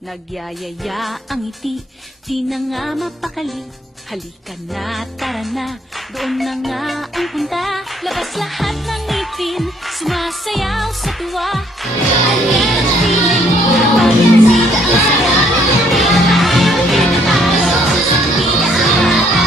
Nagyayaya ang ngiti, di na nga mapakali. Halika na, tara na, doon na nga ang punta. Labas lahat ng ngipin, sumasayaw sa tuwa. Saan yan ang feeling, sida ang saya. Hindi na tayo, hindi na ang bata.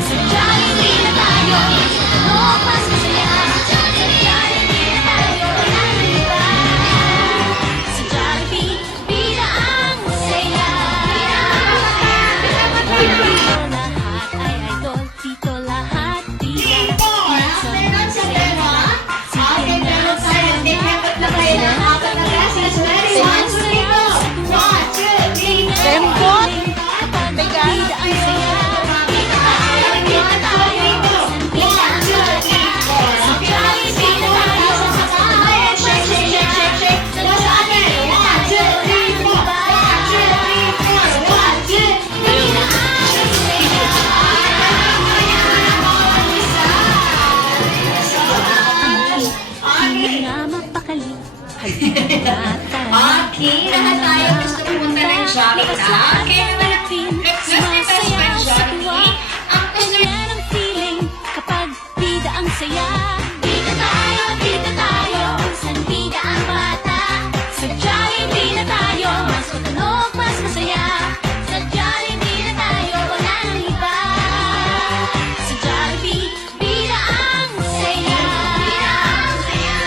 Sa Jollibee na tayo, ano mas masaya. Sa Jollibee na tayo, walang iba. Sa Jollibee, bida ang saya. Dito lahat ay idol, dito lahat bida. Meron sa tema. Okay, meron tayo. Tinapot na kayo ng apat na beses. Ready? 1, 2, go! 1, 2, 3, 4. Tembot! Bida ang saya. Bida tayo, bida tayo. Bida ang Jollibee. Sa Jollibee na tayo. Shake, shake, shake, shake, shake. What's up, man? 1, 2, 3, 4. 1, 2, 3, 4. 1, 2, 3. Bida ang saya. Hindi nga mapakali. Halika na, tara na. Okay, lahat tayo gusto pumunta ng Jollibee na. Kaya naman, request ni best friend Jollibee. Ang gusto niya Yan ang feeling kapag bida ang saya. Bida tayo, san bida ang bata. Sa Jollibee na tayo, mas matunog, mas masaya. Sa Jollibee na tayo, walang iba. Sa Jollibee, bida ang saya. Bida ang saya.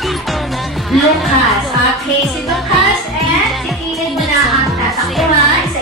Dito lahat. Lucas. Okay, si Lucas and si Kilin mo na ang tatakbuhan sa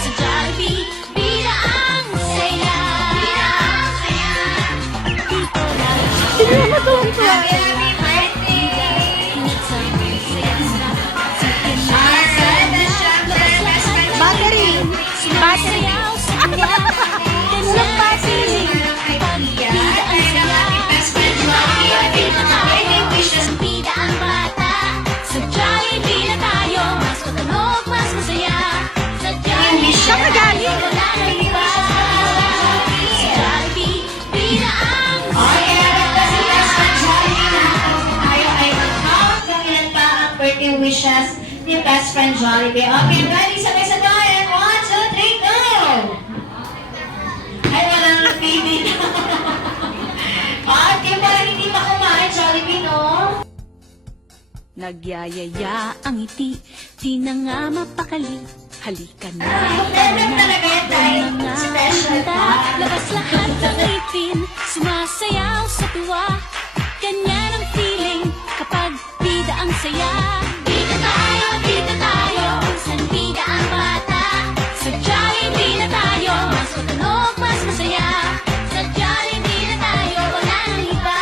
Sa Jollibee, bida ang saya. Bida ang saya. Dito lang Happy birthday! pinagsamang saya-sarap. Sige na Alright, and syempre, best friend Battery. sumasayaw sa kanya. Ganyan ang feeling kapag bida ang saya. best friend Jollibee. Happy birthday wishes. Bida ang bata. Sa Jollibee na tayo. Mas matunog, mas masaya. Sa Jollibee Saan ka galing? wala nang iba. Sa Jollibee, bida ang Okay, agad na si best friend Jollibee na tayo ay mag-count kung ilan pa ang birthday wishes ni best friend Jollibee. Okay, ready? Sabay-sabay. 1, 2, 3, go! Ay, walang baby na. Okay, parang hindi pa kumain, Jollibee, no? Nagyayaya ang ngiti, di na nga mapakali. Halika na, Meron talaga yan tayo. mga Special handa, pa. labas lahat ng ngipin, sumasayaw sa tuwa. Ganyan ang feeling kapag bida ang saya. Bida tayo, kung saan bida ang bata. Sa Jollibee na tayo, mas matunog, mas masaya. Sa Jollibee na tayo, wala nang iba.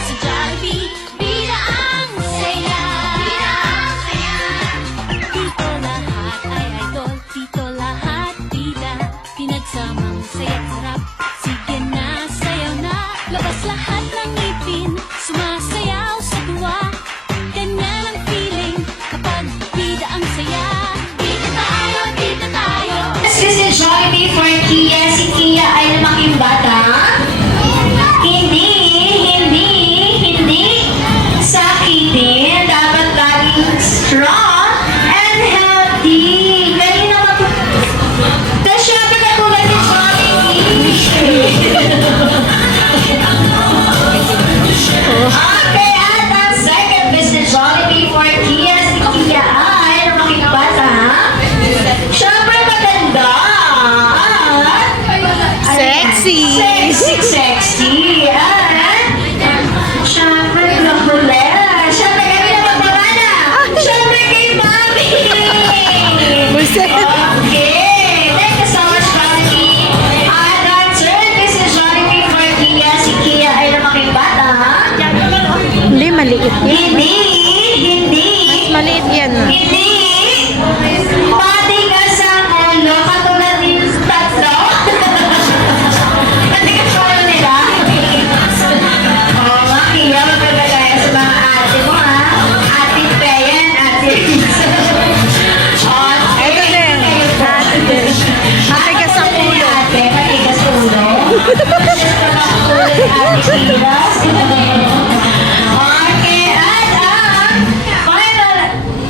Sa Jollibee, bida ang saya. Bida ang saya. Dito lahat ay idol, dito lahat bida. Pinagsamang saya't sarap, sige na, sayaw na. Labas lahat ng ngipin, sumasayaw sa tuwa. Ganyan ang feeling kapag bida ang saya. Dito tayo, dito tayo. This is Jollibee for Kia. Si Kia ay lumaking bata. Hindi, hindi, hindi sakitin. Dapat laging strong and healthy. Kanina Tapos syempre katulad ni Jollibee. Okay, at ang second business Jollibee for Kia. Si Kia ay lumaking bata. Syempre maganda. At Sexy. Sexy. At syempre glamorous. Syempre kami na magpapana. Syempre kay Mami. Buset. Okay. Thank you so much, Mami. At ang third business Jollibee for Kia. Si Kia ay lumaking bata. Hindi, maliit yan. Hindi. Maliit yan. Hindi! Matigas ang ulo, katulad ni tatlo. Matigas ang ulo nila. Oo nga, Kia, magkagaya sa mga ate mo, ha? Ate Peyan, ate Risa. Ito din. Ate din. Matigas ang ulo. Ate, matigas ang ulo. Matigas ang ulo ni Ate Kira. Okay, at ang final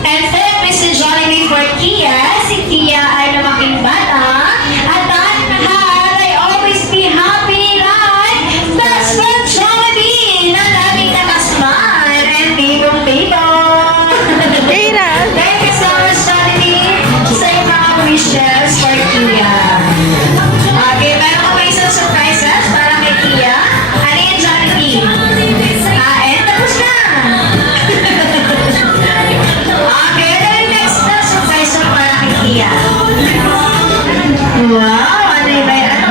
and fifth Mrs. Jollibee for Kia. Si Kia ay lumaking bata. At ang lahat ay always be happy like best friend Jollibee na laging nakasmile and bibong-bibong. Kira. Thank you so much, Jollibee, sa iyong mga wishes for Kia. Okay, meron ko pa isang surprises para kay Kia. Ano yung Jollibee? And tapos na! Okay, ito yung next na surprise para kay Kia. Wow, ano yun ba yan? Ano